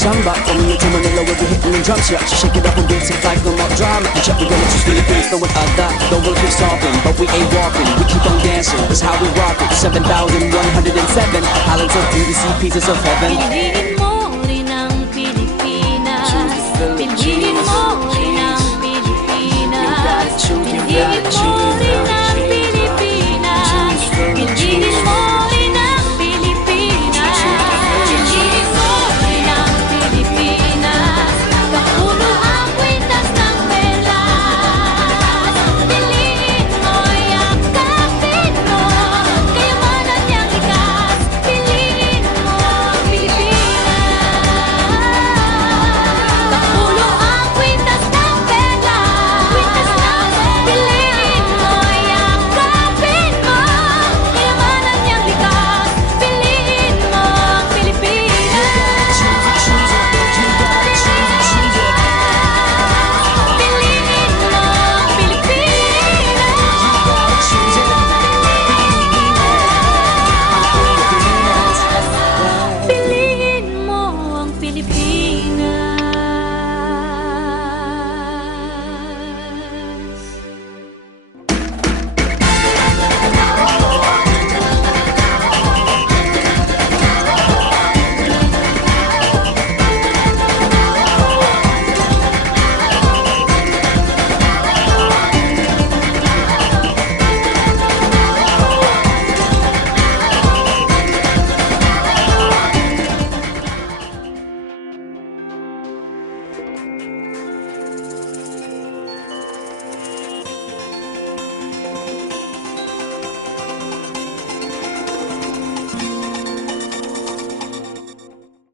samba. From here to Manila, we'll be hitting the drum shot. Shake it up and beats it like no more drama. And check, we're gonna choose Philippines, no one other. The world keeps talking, but we ain't walking. We keep on dancing, that's how we rock it. 7,107 islands of beauty, see pieces of heaven.